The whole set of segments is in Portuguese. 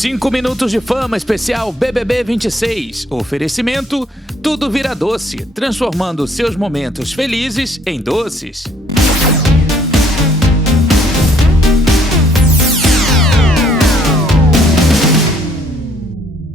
5 minutos de fama especial BBB 26. Oferecimento, tudo vira doce, transformando seus momentos felizes em doces.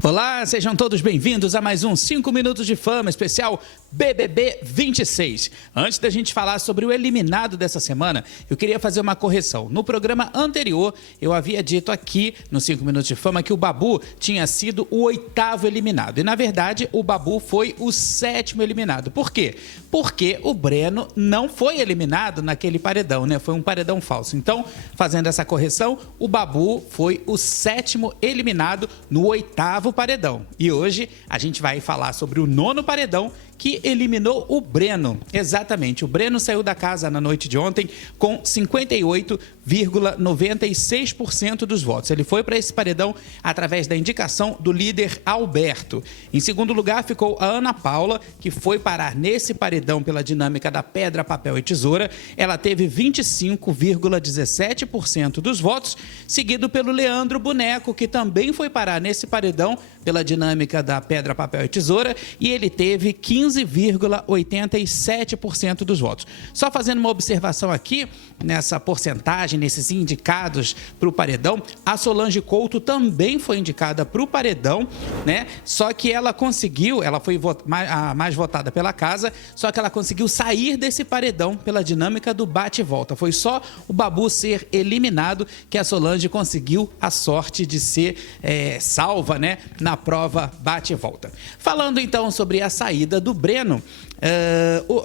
Olá, sejam todos bem-vindos a mais um 5 minutos de fama especial BBB 26. Antes da gente falar sobre o eliminado dessa semana, eu queria fazer uma correção. No programa anterior, eu havia dito aqui no 5 minutos de fama que o Babu tinha sido o 8º eliminado. E na verdade, o Babu foi o 7º eliminado. Por quê? Porque o Breno não foi eliminado naquele paredão, né? Foi um paredão falso. Então, fazendo essa correção, o Babu foi o 7º eliminado no 8º paredão. E hoje a gente vai falar sobre o 9º paredão que eliminou o Breno. Exatamente, o Breno saiu da casa na noite de ontem com 58,96% dos votos. Ele foi para esse paredão através da indicação do líder Alberto. Em segundo lugar ficou a Ana Paula, que foi parar nesse paredão pela dinâmica da pedra, papel e tesoura. Ela teve 25,17% dos votos, seguido pelo Leandro Boneco, que também foi parar nesse paredão pela dinâmica da pedra, papel e tesoura, e ele teve 15,87% dos votos. Só fazendo uma observação aqui, nessa porcentagem, nesses indicados para o paredão, a Solange Couto também foi indicada para o paredão, né? Só que ela conseguiu, ela foi a mais votada pela casa, só que ela conseguiu sair desse paredão pela dinâmica do bate e volta. Foi só o Babu ser eliminado que a Solange conseguiu a sorte de ser salva, né? Na prova bate e volta. Falando então sobre a saída do Breno,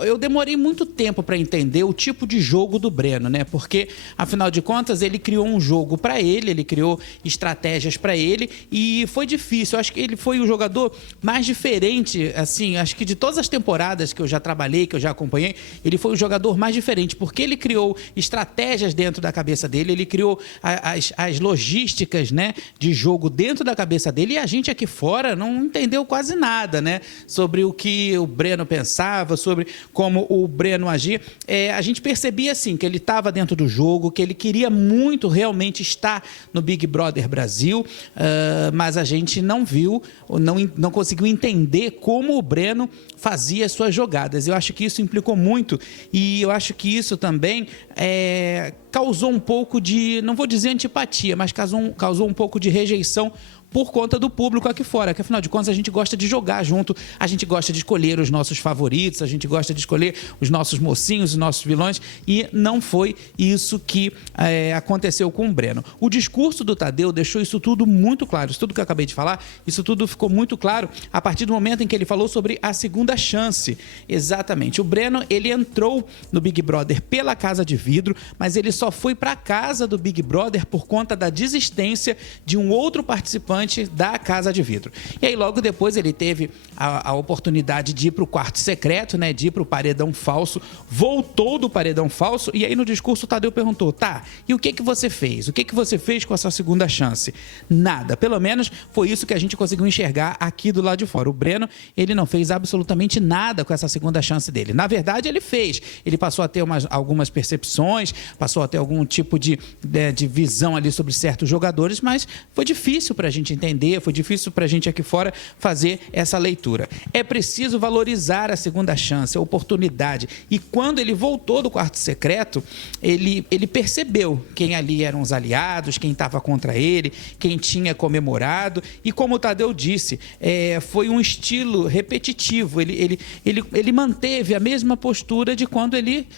eu demorei muito tempo para entender o tipo de jogo do Breno, né? Porque, afinal de contas, ele criou um jogo para ele criou estratégias para ele e foi difícil. Eu acho que ele foi o jogador mais diferente, assim, acho que de todas as temporadas que eu já trabalhei, que eu já acompanhei, ele foi o jogador mais diferente, porque ele criou estratégias dentro da cabeça dele, ele criou as logísticas, né, de jogo dentro da cabeça dele, e a gente aqui fora não entendeu quase nada, né, sobre o que o Breno pensava, sobre como o Breno agia. A gente percebia, assim, que ele estava dentro do jogo, que ele queria muito realmente estar no Big Brother Brasil, mas a gente não viu, não conseguiu entender como o Breno fazia as suas jogadas. Eu acho que isso implicou muito e eu acho que isso também causou um pouco de, não vou dizer antipatia, mas causou um pouco de rejeição por conta do público aqui fora, que afinal de contas a gente gosta de jogar junto, a gente gosta de escolher os nossos favoritos, a gente gosta de escolher os nossos mocinhos, os nossos vilões, e não foi isso que aconteceu com o Breno. O discurso do Tadeu deixou isso tudo muito claro, isso tudo que eu acabei de falar, isso tudo ficou muito claro a partir do momento em que ele falou sobre a segunda chance. Exatamente, o Breno, ele entrou no Big Brother pela Casa de Vidro, mas ele só foi para a casa do Big Brother por conta da desistência de um outro participante da Casa de Vidro. E aí logo depois ele teve a oportunidade de ir para o quarto secreto, né, de ir para o paredão falso, voltou do paredão falso e aí no discurso o Tadeu perguntou, tá, e o que você fez? O que você fez com a sua segunda chance? Nada, pelo menos foi isso que a gente conseguiu enxergar aqui do lado de fora. O Breno, ele não fez absolutamente nada com essa segunda chance dele. Na verdade, ele fez. Ele passou a ter algumas percepções, passou a ter algum tipo de visão ali sobre certos jogadores, mas foi difícil para a gente entender, foi difícil para a gente aqui fora fazer essa leitura. É preciso valorizar a segunda chance, a oportunidade. E quando ele voltou do quarto secreto, ele percebeu quem ali eram os aliados, quem estava contra ele, quem tinha comemorado. E como o Tadeu disse, foi um estilo repetitivo. Ele manteve a mesma postura de quando ele,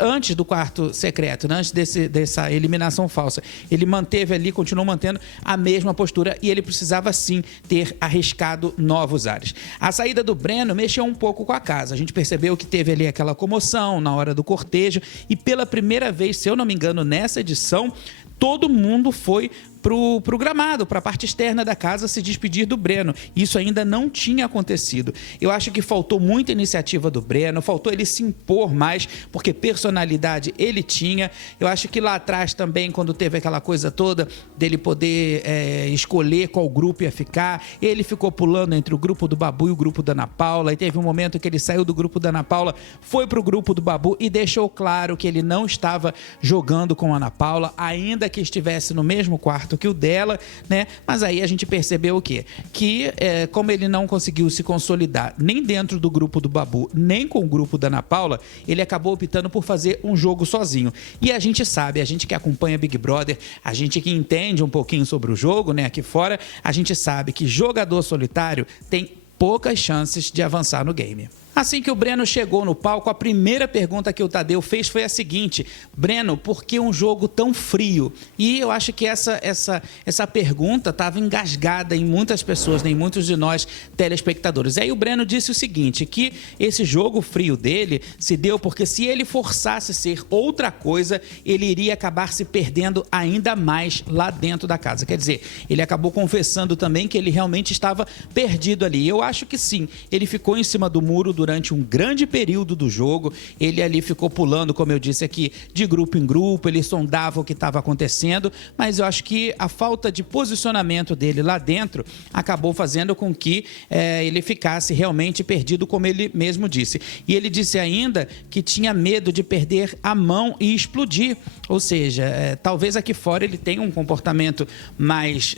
antes do quarto secreto, né? Antes dessa eliminação falsa. Ele manteve ali, continuou mantendo a mesma postura e ele precisava sim ter arriscado novos ares. A saída do Breno mexeu um pouco com a casa. A gente percebeu que teve ali aquela comoção na hora do cortejo e pela primeira vez, se eu não me engano, nessa edição, todo mundo foi pro gramado, para a parte externa da casa se despedir do Breno. Isso ainda não tinha acontecido. Eu acho que faltou muita iniciativa do Breno, faltou ele se impor mais, porque personalidade ele tinha. Eu acho que lá atrás também, quando teve aquela coisa toda dele poder escolher qual grupo ia ficar, ele ficou pulando entre o grupo do Babu e o grupo da Ana Paula, e teve um momento que ele saiu do grupo da Ana Paula, foi pro grupo do Babu e deixou claro que ele não estava jogando com a Ana Paula, ainda que estivesse no mesmo quarto do que o dela, né? Mas aí a gente percebeu o quê? Que como ele não conseguiu se consolidar nem dentro do grupo do Babu, nem com o grupo da Ana Paula, ele acabou optando por fazer um jogo sozinho. E a gente sabe, a gente que acompanha Big Brother, a gente que entende um pouquinho sobre o jogo, né, aqui fora, a gente sabe que jogador solitário tem poucas chances de avançar no game. Assim que o Breno chegou no palco, a primeira pergunta que o Tadeu fez foi a seguinte: Breno, por que um jogo tão frio? E eu acho que essa pergunta estava engasgada em muitas pessoas, em muitos de nós telespectadores. Aí o Breno disse o seguinte, que esse jogo frio dele se deu porque se ele forçasse ser outra coisa, ele iria acabar se perdendo ainda mais lá dentro da casa. Quer dizer, ele acabou confessando também que ele realmente estava perdido ali. Eu acho que sim, ele ficou em cima do muro durante um grande período do jogo, ele ali ficou pulando, como eu disse aqui, de grupo em grupo, ele sondava o que estava acontecendo, mas eu acho que a falta de posicionamento dele lá dentro acabou fazendo com que ele ficasse realmente perdido, como ele mesmo disse. E ele disse ainda que tinha medo de perder a mão e explodir, ou seja, talvez aqui fora ele tenha um comportamento mais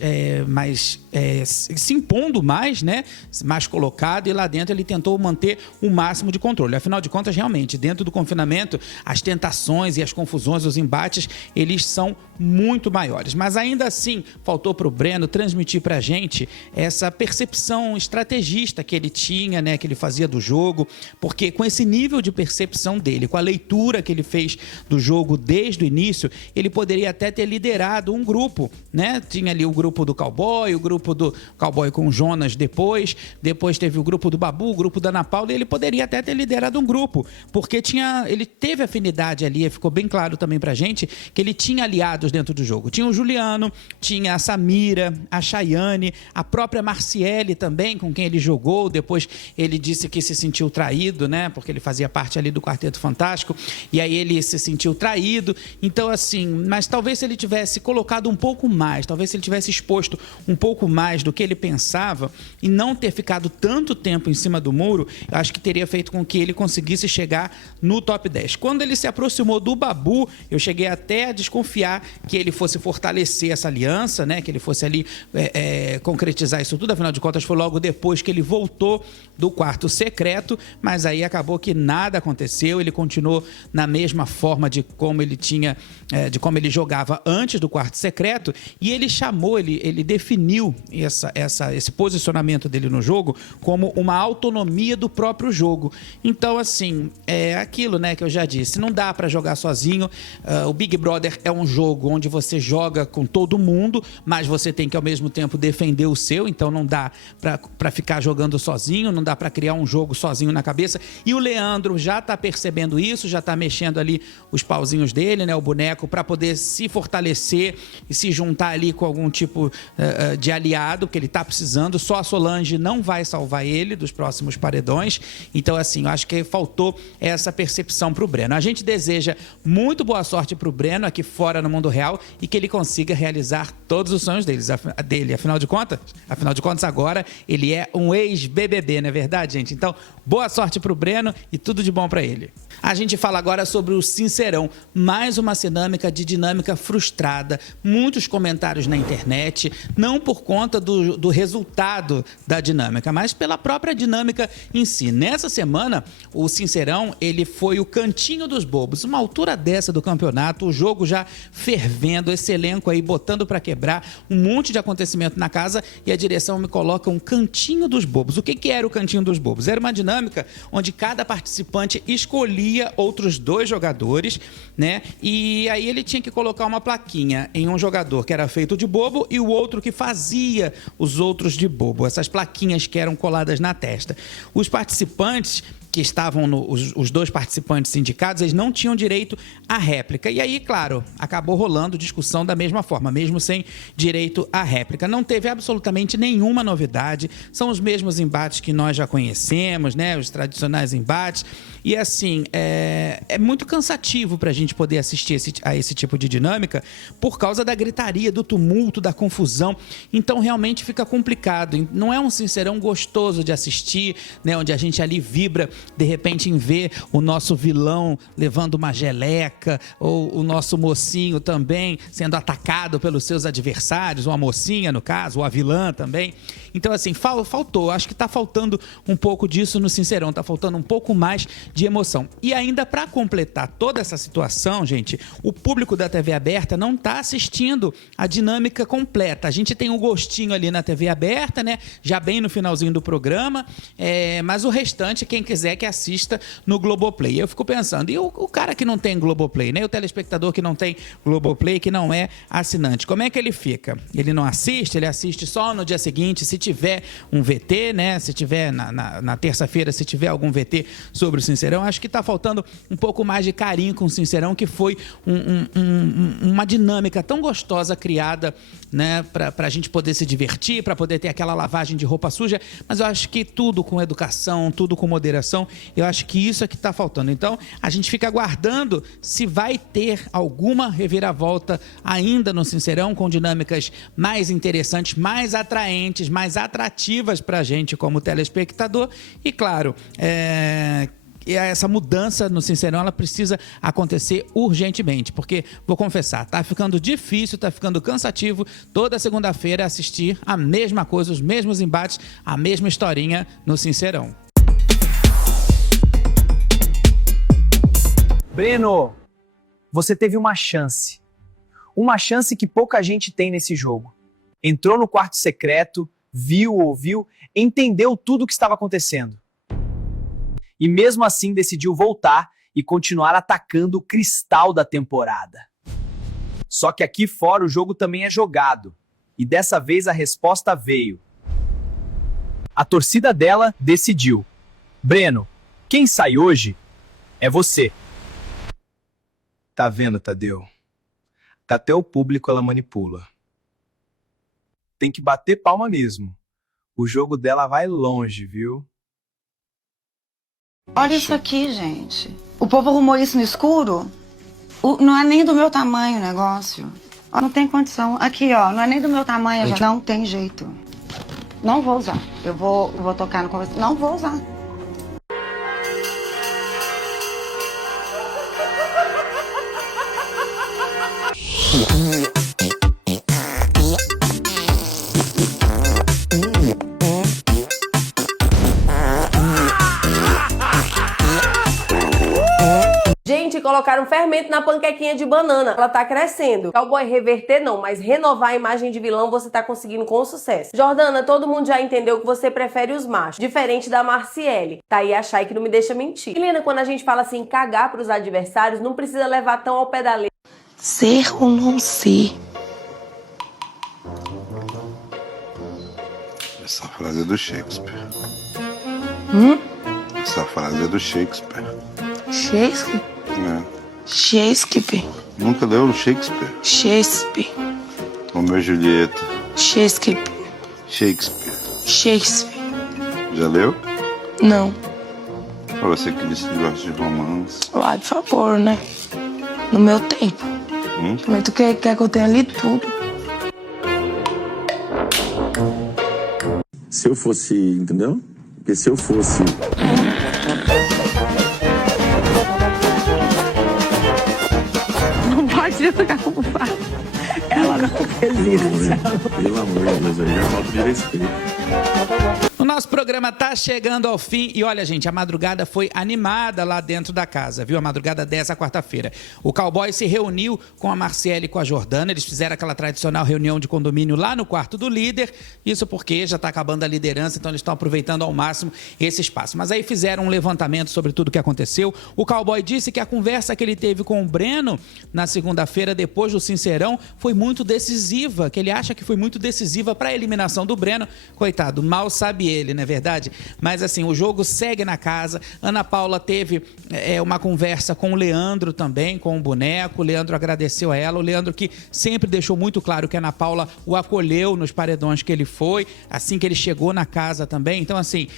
se impondo mais, né? Mais colocado, e lá dentro ele tentou manter o máximo de controle. Afinal de contas, realmente, dentro do confinamento, as tentações e as confusões, os embates, eles são muito maiores. Mas ainda assim, faltou para o Breno transmitir para a gente essa percepção estrategista que ele tinha, né, que ele fazia do jogo, porque com esse nível de percepção dele, com a leitura que ele fez do jogo desde o início, ele poderia até ter liderado um grupo, né? Tinha ali o grupo do Cowboy, o grupo do Cowboy com o Jonas depois teve o grupo do Babu, o grupo da Ana Paula, e ele poderia até ter liderado um grupo, porque ele teve afinidade ali, ficou bem claro também pra gente que ele tinha aliados dentro do jogo. Tinha o Juliano, tinha a Samira, a Chayane, a própria Marciele também, com quem ele jogou. Depois ele disse que se sentiu traído, né? Porque ele fazia parte ali do Quarteto Fantástico, e aí ele se sentiu traído. Então, assim, mas talvez se ele tivesse colocado um pouco mais, talvez se ele tivesse exposto um pouco mais do que ele pensava e não ter ficado tanto tempo em cima do muro, eu acho que teria feito com que ele conseguisse chegar no top 10. Quando ele se aproximou do Babu, eu cheguei até a desconfiar que ele fosse fortalecer essa aliança, né? Que ele fosse ali concretizar isso tudo. Afinal de contas, foi logo depois que ele voltou do quarto secreto, mas aí acabou que nada aconteceu. Ele continuou na mesma forma de como ele tinha, de como ele jogava antes do quarto secreto, e ele chamou, ele definiu esse posicionamento dele no jogo como uma autonomia do próprio jogo. Então, assim, é aquilo, né, que eu já disse, não dá para jogar sozinho. O Big Brother é um jogo onde você joga com todo mundo, mas você tem que ao mesmo tempo defender o seu, então não dá para ficar jogando sozinho, não dá para criar um jogo sozinho na cabeça. E o Leandro já tá percebendo isso, já tá mexendo ali os pauzinhos dele, né, o boneco, para poder se fortalecer e se juntar ali com algum tipo de aliado, que ele tá precisando. Só a Solange não vai salvar ele dos próximos paredões. Então, assim, eu acho que faltou essa percepção pro Breno. A gente deseja muito boa sorte pro Breno aqui fora no mundo real e que ele consiga realizar todos os sonhos dele. Afinal de contas, agora ele é um ex-BBB, não é verdade, gente? Então, boa sorte pro Breno e tudo de bom para ele. A gente fala agora sobre o Sincerão, mais uma dinâmica frustrada, muitos comentários na internet, não por conta do resultado da dinâmica, mas pela própria dinâmica em si. Nessa semana, o Sincerão, ele foi o cantinho dos bobos, uma altura dessa do campeonato, o jogo já fervendo, esse elenco aí botando para quebrar, um monte de acontecimento na casa, e a direção me coloca um cantinho dos bobos. O que era o cantinho dos bobos? Era uma dinâmica onde cada participante escolhia outros 2 jogadores, né? E aí ele tinha que colocar uma plaquinha em um jogador que era feito de bobo e o outro que fazia os outros de bobo. Essas plaquinhas que eram coladas na testa. Os participantes que estavam, os 2 participantes indicados, eles não tinham direito à réplica. E aí, claro, acabou rolando discussão da mesma forma, mesmo sem direito à réplica. Não teve absolutamente nenhuma novidade, são os mesmos embates que nós já conhecemos, né? Os tradicionais embates. E assim, é muito cansativo para a gente poder assistir a esse tipo de dinâmica por causa da gritaria, do tumulto, da confusão. Então, realmente fica complicado. Não é um Sincerão gostoso de assistir, né? Onde a gente ali vibra de repente, em ver o nosso vilão levando uma geleca, ou o nosso mocinho também sendo atacado pelos seus adversários, ou a mocinha, no caso, ou a vilã também. Então, assim, faltou. Acho que está faltando um pouco disso no Sincerão, está faltando um pouco mais de emoção. E ainda para completar toda essa situação, gente, o público da TV aberta não está assistindo a dinâmica completa. A gente tem um gostinho ali na TV aberta, né? Já bem no finalzinho do programa, mas o restante, quem quiser que assista no Globoplay. Eu fico pensando, e o cara que não tem Globoplay, né? O telespectador que não tem Globoplay, que não é assinante, como é que ele fica? Ele não assiste? Ele assiste só no dia seguinte, se tiver um VT, né? Se tiver na terça-feira, se tiver algum VT sobre o Sincerão. Acho que está faltando um pouco mais de carinho com o Sincerão, que foi uma dinâmica tão gostosa criada, né? Para a gente poder se divertir, para poder ter aquela lavagem de roupa suja. Mas eu acho que tudo com educação, tudo com moderação, eu acho que isso é que está faltando. Então, a gente fica aguardando se vai ter alguma reviravolta ainda no Sincerão, com dinâmicas mais interessantes, mais atraentes, mais atrativas para a gente como telespectador. E claro, essa mudança no Sincerão, ela precisa acontecer urgentemente, porque, vou confessar, tá ficando difícil, tá ficando cansativo toda segunda-feira assistir a mesma coisa, os mesmos embates, a mesma historinha no Sincerão. Breno, você teve uma chance que pouca gente tem nesse jogo. Entrou no quarto secreto, viu, ouviu, entendeu tudo o que estava acontecendo. E mesmo assim decidiu voltar e continuar atacando o cristal da temporada. Só que aqui fora o jogo também é jogado. E dessa vez a resposta veio. A torcida dela decidiu. Breno, quem sai hoje é você. Tá vendo, Tadeu? Até o público ela manipula. Tem que bater palma mesmo. O jogo dela vai longe, viu? Olha isso aqui, gente. O povo arrumou isso no escuro? Não é nem do meu tamanho o negócio. Ó, não tem condição. Aqui, ó, não é nem do meu tamanho. Já não tem jeito. Não vou usar. Eu vou tocar no conversa. Não vou usar. Gente, colocaram fermento na panquequinha de banana. Ela tá crescendo. Cowboy, reverter não, mas renovar a imagem de vilão você tá conseguindo com sucesso. Jordana, todo mundo já entendeu que você prefere os machos, diferente da Marciele. Tá aí a Chay que não me deixa mentir. Helena, quando a gente fala assim, cagar pros adversários, não precisa levar tão ao pé da letra. Ser ou não ser? Essa frase é do Shakespeare. Essa frase é do Shakespeare. Shakespeare? É. Shakespeare. Nunca leu Shakespeare? Shakespeare. Romeu e Julieta. Shakespeare. Shakespeare. Shakespeare. Já leu? Não. Pra você que disse que gosta de romance. Uai, por favor, né? No meu tempo. Mas tu quer que eu tenha lido tudo? Se eu fosse, entendeu? Porque se eu fosse... Não pode jogar como faz. Ela não fez isso. Pelo amor de Deus, aí já falta de respeito. O nosso programa tá chegando ao fim e olha, gente, a madrugada foi animada lá dentro da casa, viu? A madrugada dessa quarta-feira. O Cowboy se reuniu com a Marciele e com a Jordana, eles fizeram aquela tradicional reunião de condomínio lá no quarto do líder, isso porque já tá acabando a liderança, então eles estão aproveitando ao máximo esse espaço. Mas aí fizeram um levantamento sobre tudo o que aconteceu. O Cowboy disse que a conversa que ele teve com o Breno na segunda-feira, depois do Sincerão, foi muito decisiva, que ele acha que foi muito decisiva para a eliminação do Breno. Coitado, mal sabe ele, não é verdade? Mas assim, o jogo segue na casa. Ana Paula teve uma conversa com o Leandro também, com o boneco. O Leandro agradeceu a ela. O Leandro que sempre deixou muito claro que a Ana Paula o acolheu nos paredões que ele foi, assim que ele chegou na casa também. Então assim,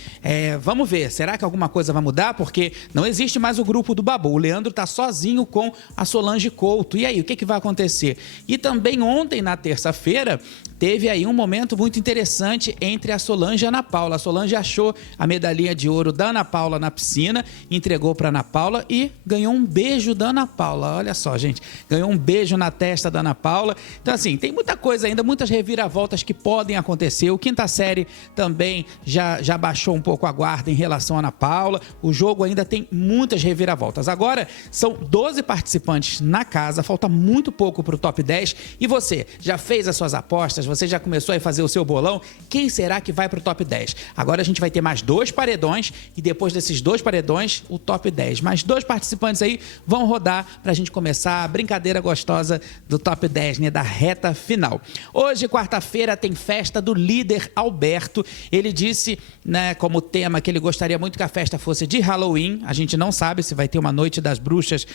vamos ver, será que alguma coisa vai mudar? Porque não existe mais o grupo do Babu. O Leandro tá sozinho com a Solange Couto. E aí, o que vai acontecer? E também ontem, na terça-feira, teve aí um momento muito interessante entre a Solange e a Ana Paula. A Solange achou a medalhinha de ouro da Ana Paula na piscina, entregou para Ana Paula e ganhou um beijo da Ana Paula. Olha só, gente, ganhou um beijo na testa da Ana Paula. Então, assim, tem muita coisa ainda, muitas reviravoltas que podem acontecer. O Quinta Série também já baixou um pouco a guarda em relação à Ana Paula. O jogo ainda tem muitas reviravoltas. Agora, são 12 participantes na casa, falta muito pouco para o top 10. E você, já fez as suas apostas? Você já começou a fazer o seu bolão? Quem será que vai para o top 10? Agora a gente vai ter mais 2 paredões e depois desses 2 paredões, o top 10. Mais 2 participantes aí vão rodar para a gente começar a brincadeira gostosa do top 10, né? Da reta final. Hoje, quarta-feira, tem festa do líder Alberto. Ele disse, né, como tema que ele gostaria muito que a festa fosse de Halloween. A gente não sabe se vai ter uma noite das bruxas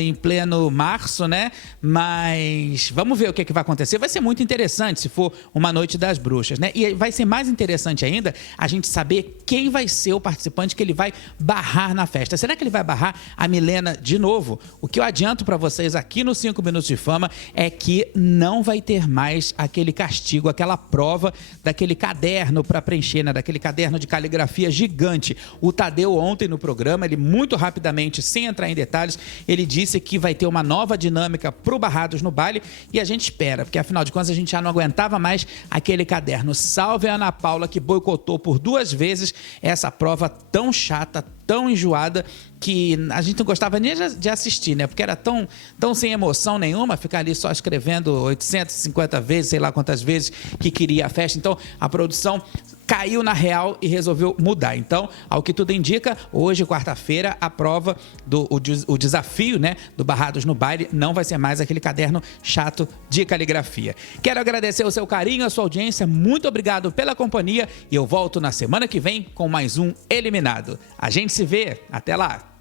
em pleno março, né? Mas vamos ver o que vai acontecer. Vai ser muito interessante se for uma noite das bruxas, né? E vai ser mais interessante ainda a gente saber quem vai ser o participante que ele vai barrar na festa. Será que ele vai barrar a Milena de novo? O que eu adianto para vocês aqui no 5 Minutos de Fama é que não vai ter mais aquele castigo, aquela prova daquele caderno para preencher, né? Daquele caderno de caligrafia gigante. O Tadeu ontem no programa, ele muito rapidamente, sem entrar em detalhes, ele disse que vai ter uma nova dinâmica pro Barrados no Baile e a gente espera, porque afinal de contas a gente já não aguentava mais aquele caderno. Salve a Ana Paula, que boicotou por 2 vezes essa prova tão chata, tão enjoada, que a gente não gostava nem de assistir, né? Porque era tão sem emoção nenhuma, ficar ali só escrevendo 850 vezes, sei lá quantas vezes que queria a festa. Então, a produção caiu na real e resolveu mudar. Então, ao que tudo indica, hoje, quarta-feira, a prova, o desafio, né, do Barrados no Baile não vai ser mais aquele caderno chato de caligrafia. Quero agradecer o seu carinho, a sua audiência, muito obrigado pela companhia e eu volto na semana que vem com mais um Eliminado. A gente se vê, até lá!